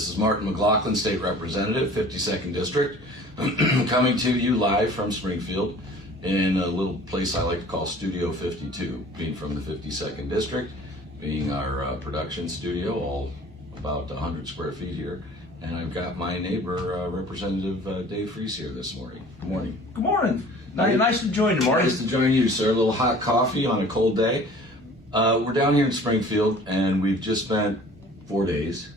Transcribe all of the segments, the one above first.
This is Martin McLaughlin, State Representative, 52nd District, coming to you live from Springfield in a little place I like to call Studio 52, being from the 52nd District, being our production studio, all about 100 square feet here. And I've got my neighbor, Representative Dave Freese here this morning. Good morning. Good morning. Nice to join you, Marty. Nice to join you, sir. A little hot coffee on a cold day. We're down here in Springfield, and we've just spent 4 days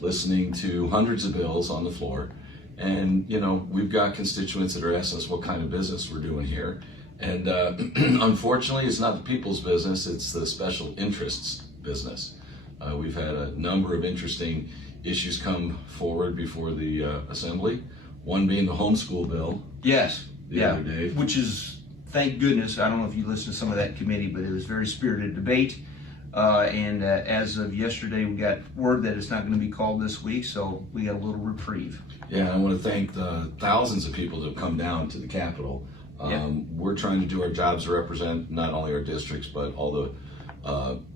listening to hundreds of bills on the floor. And, you know, we've got constituents that are asking us what kind of business we're doing here. And unfortunately, it's not the people's business, it's the special interests business. We've had a number of interesting issues come forward before the Assembly, one being the homeschool bill. The other day. Which is, thank goodness, I don't know if you listened to some of that committee, but it was very spirited debate. As of yesterday, we got word that it's not going to be called this week, so we got a little reprieve. Yeah, I want to thank the thousands of people that have come down to the Capitol. We're trying to do our jobs to represent not only our districts, but all the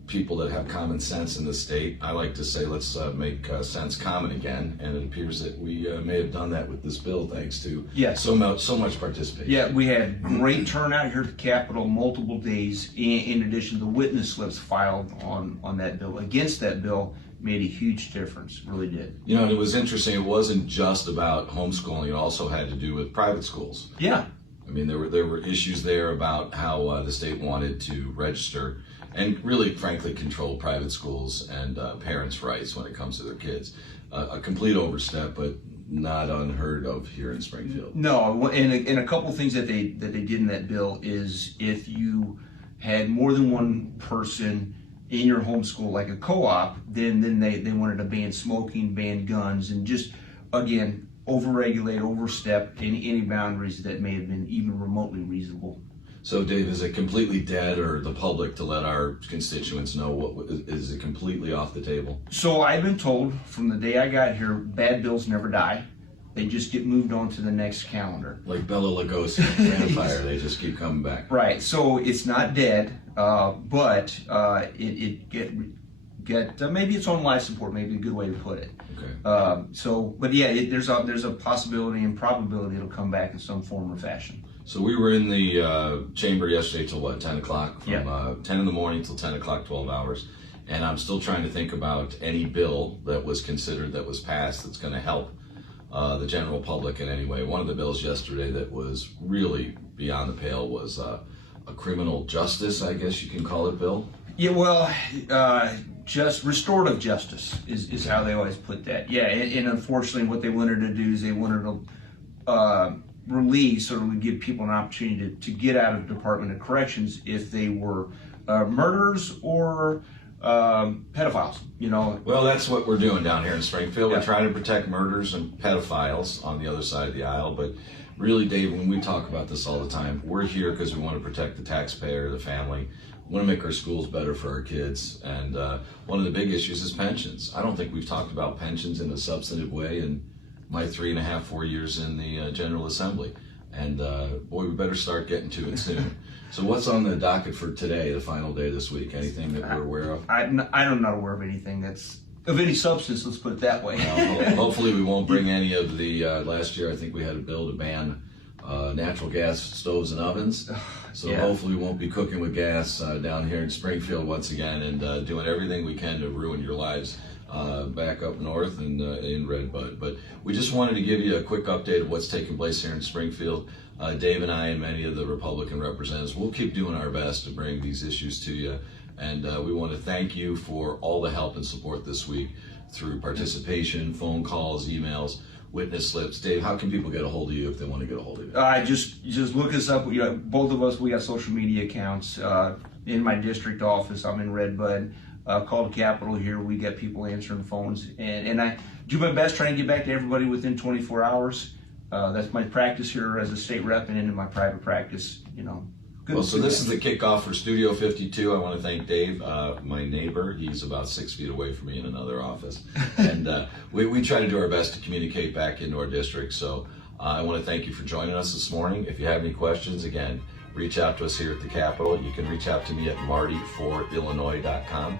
people that have common sense in the state. I like to say, let's make sense common again, and it appears that we may have done that with this bill, thanks to so much participation. Yeah, we had great turnout here at the Capitol, multiple days, in addition to the witness slips filed on that bill. Against that bill made a huge difference, really did. You know, and it was interesting, it wasn't just about homeschooling, it also had to do with private schools. Yeah. I mean, there were issues there about how the state wanted to register and really, frankly, control private schools and parents' rights when it comes to their kids. A complete overstep, but not unheard of here in Springfield. No, and a couple of things that they did in that bill is if you had more than one person in your homeschool, like a co-op, then they wanted to ban smoking, ban guns, and just, again, overregulate, overstep any boundaries that may have been even remotely reasonable. So, Dave, is it completely dead, or the public to let our constituents know is it completely off the table? So I've been told from the day I got here, bad bills never die. They just get moved on to the next calendar. Like Bela Lugosi, Vampire, they just keep coming back. Right. So it's not dead, but it get maybe it's on life support. Maybe a good way to put it. Okay. But yeah, there's a possibility and probability it'll come back in some form or fashion. So we were in the chamber yesterday till what, 10 o'clock? From 10 in the morning till 10 o'clock, 12 hours. And I'm still trying to think about any bill that was considered, that was passed, that's going to help the general public in any way. One of the bills yesterday that was really beyond the pale was a criminal justice, I guess you can call it, bill. Yeah, well, just restorative justice is how they always put that. Yeah, and unfortunately what they wanted to do is they wanted to release, so it would give people an opportunity to get out of the Department of Corrections if they were murderers or pedophiles, you know. Well, that's what we're doing down here in Springfield. We're trying to protect murderers and pedophiles on the other side of the aisle. But really, Dave, when we talk about this all the time, we're here because we want to protect the taxpayer, the family. We want to make our schools better for our kids. And one of the big issues is pensions. I don't think we've talked about pensions in a substantive way in my 3.5, 4 years in the General Assembly. And boy, we better start getting to it soon. So what's on the docket for today, the final day this week? Anything that we're aware of? I'm not aware of anything that's of any substance, let's put it that way. Well, hopefully we won't bring any of the, last year I think we had a bill to ban natural gas stoves and ovens. So hopefully we won't be cooking with gas down here in Springfield once again, and doing everything we can to ruin your lives back up north and in Redbud. But we just wanted to give you a quick update of what's taking place here in Springfield. Dave and I and many of the Republican representatives will keep doing our best to bring these issues to you. And we want to thank you for all the help and support this week through participation, phone calls, emails, witness slips. Dave, how can people get a hold of you if they want to get a hold of you? Just look us up. Both of us, we got social media accounts. In my district office, I'm in Redbud. Call the Capitol here. We got people answering phones, and I do my best trying to get back to everybody within 24 hours. That's my practice here as a state rep and in my private practice. You know. Well, so this is the kickoff for Studio 52. I want to thank Dave, my neighbor. He's about 6 feet away from me in another office, and we try to do our best to communicate back into our district. So I want to thank you for joining us this morning. If you have any questions, again, reach out to us here at the Capitol. You can reach out to me at marty4illinois.com.